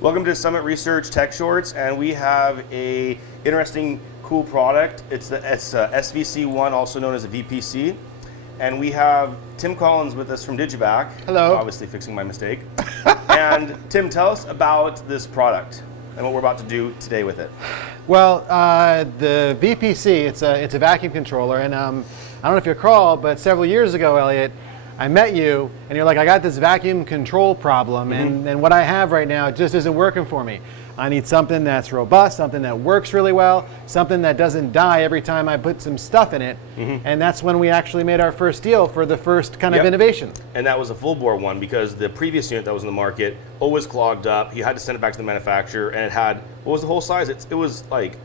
Welcome to Summit Research Tech Shorts, and we have a interesting, cool product. It's the SVC1, also known as a VPC, and we have Tim Collins with us from Digivac. Hello. Obviously fixing my mistake. And Tim, tell us about this product and what we're about to do today with it. Well, the VPC, it's a vacuum controller, and I don't know if you recall, but several years ago, Elliot, I met you, and you're like, I got this vacuum control problem, and what I have right now just isn't working for me. I need something that's robust, something that works really well, something that doesn't die every time I put some stuff in it, and that's when we actually made our first deal for the first kind of innovation. And that was a full bore one because the previous unit that was in the market always clogged up. You had to send it back to the manufacturer, and it had, what was the whole size? It was like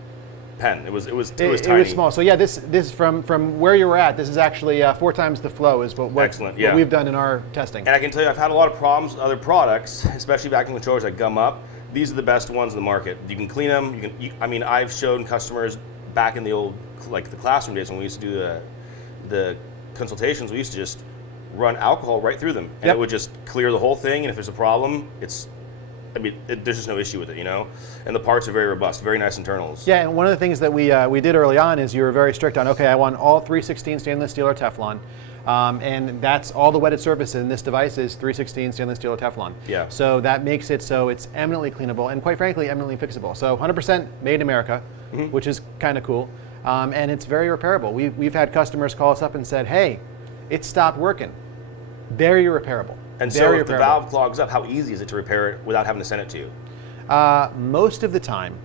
pen. It was tiny. It was small. So yeah, this from where you were at, this is actually 4 times the flow is what we've done in our testing. And I can tell you, I've had a lot of problems with other products, especially vacuum controllers that gum up. These are the best ones in the market. You can clean them. I mean, I've shown customers back in the old, like the classroom days when we used to do the consultations, we used to just run alcohol right through them, and it would just clear the whole thing. And if there's a problem, there's just no issue with it, you know? And the parts are very robust, very nice internals. Yeah, and one of the things that we did early on is you were very strict on, okay, I want all 316 stainless steel or Teflon. And that's all the wetted surface in this device is 316 stainless steel or Teflon. Yeah. So that makes it so it's eminently cleanable and quite frankly, eminently fixable. So 100% made in America, which is kind of cool. And it's very repairable. We've had customers call us up and said, hey, it stopped working. Very repairable. And so if the valve clogs up, how easy is it to repair it without having to send it to you? Most of the time,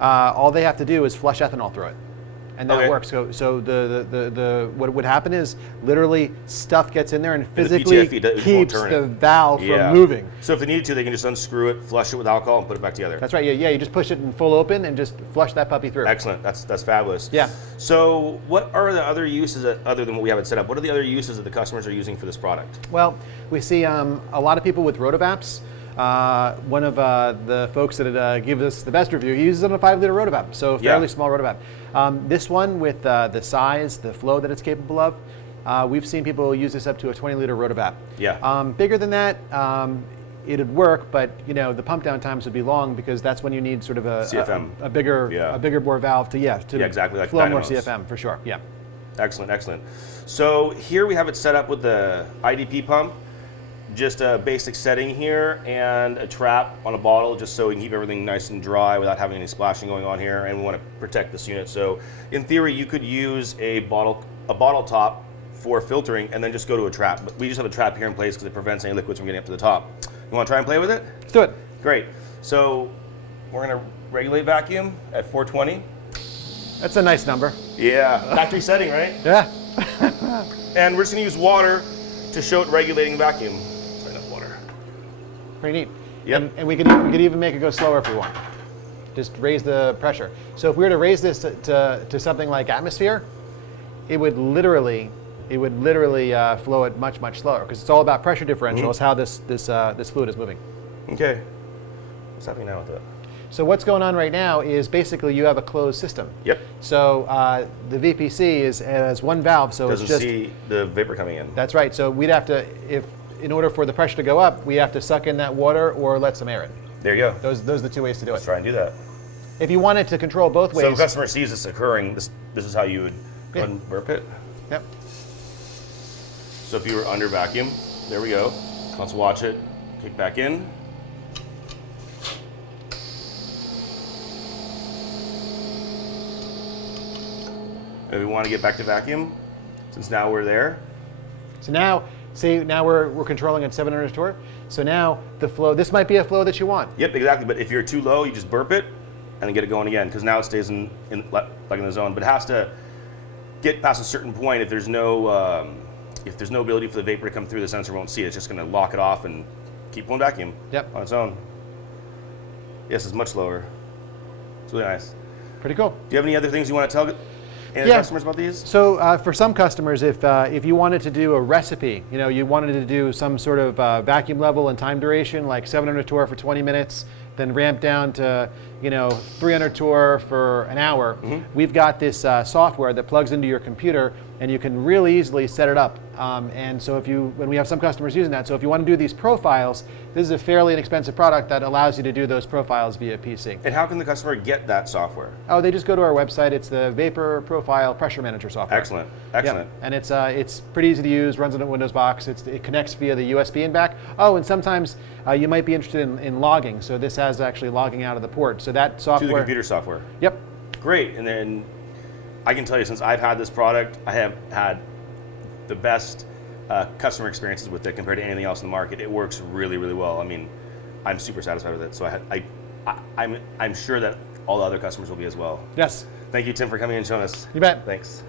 all they have to do is flush ethanol through it. And that works. So what would happen is literally stuff gets in there and physically keeps the valve from moving. So if they needed to, they can just unscrew it, flush it with alcohol, and put it back together. That's right. Yeah. You just push it in full open and just flush that puppy through. Excellent. That's fabulous. Yeah. So what are the other uses other than what we have it set up? What are the other uses that the customers are using for this product? Well, we see a lot of people with rotovaps. One of the folks that gives us the best review, he uses it on a 5-liter rotovap, so fairly small rotovap. This one with the size, the flow that it's capable of, we've seen people use this up to a 20-liter rotovap. Yeah. Bigger than that, it'd work, but the pump down times would be long because that's when you need sort of a bigger bore valve to exactly like flow dynamos. more CFM for sure. Yeah. Excellent, excellent. So here we have it set up with the IDP pump. Just a basic setting here and a trap on a bottle just so we can keep everything nice and dry without having any splashing going on here, and we want to protect this unit. So in theory you could use a bottle top for filtering and then just go to a trap. But we just have a trap here in place because it prevents any liquids from getting up to the top. You want to try and play with it? Let's do it. Great. So we're going to regulate vacuum at 420. That's a nice number. Yeah, factory setting, right? Yeah. And we're just going to use water to show it regulating vacuum. Pretty neat. Yep. And we could even make it go slower if we want. Just raise the pressure. So if we were to raise this to something like atmosphere, it would literally flow it much slower because it's all about pressure differential. Is how this fluid is moving. Okay. What's happening now with it? So what's going on right now is basically you have a closed system. Yep. So the VPC has one valve, so doesn't it's just see the vapor coming in. That's right. So we'd have to in order for the pressure to go up, we have to suck in that water or let some air in. There you go. Those are the 2 ways to do it. Let's try and do that. If you wanted to control both ways. So if the customer sees this occurring, this is how you would go and burp it? Yep. So if you were under vacuum, there we go. Let's watch it kick back in. And we want to get back to vacuum, since now we're there. So now, now we're controlling at 700 torque. So now the flow, this might be a flow that you want. Yep, exactly. But if you're too low, you just burp it and then get it going again, because now it stays in the zone. But it has to get past a certain point. If there's no ability for the vapor to come through, the sensor won't see it. It's just going to lock it off and keep going vacuum on its own. Yes, it's much lower. It's really nice. Pretty cool. Do you have any other things you want to tell customers about these? So for some customers, if you wanted to do a recipe, you wanted to do some sort of vacuum level and time duration, like 700 torr for 20 minutes, then ramp down to 300 torr for an hour. We've got this software that plugs into your computer and you can really easily set it up. And so when we have some customers using that, so if you want to do these profiles, this is a fairly inexpensive product that allows you to do those profiles via PC. And how can the customer get that software? Oh, they just go to our website. It's the Vapor Profile Pressure Manager software. Excellent, excellent. Yep. And it's pretty easy to use, runs on a Windows box. It connects via the USB and back. Oh, and sometimes you might be interested in logging. So this has actually logging out of the port. So that software. To the computer software. Yep. Great. And then I can tell you, since I've had this product, I have had the best customer experiences with it compared to anything else in the market. It works really, really well. I mean, I'm super satisfied with it. So I'm sure that all the other customers will be as well. Yes. Thank you, Tim, for coming and showing us. You bet. Thanks.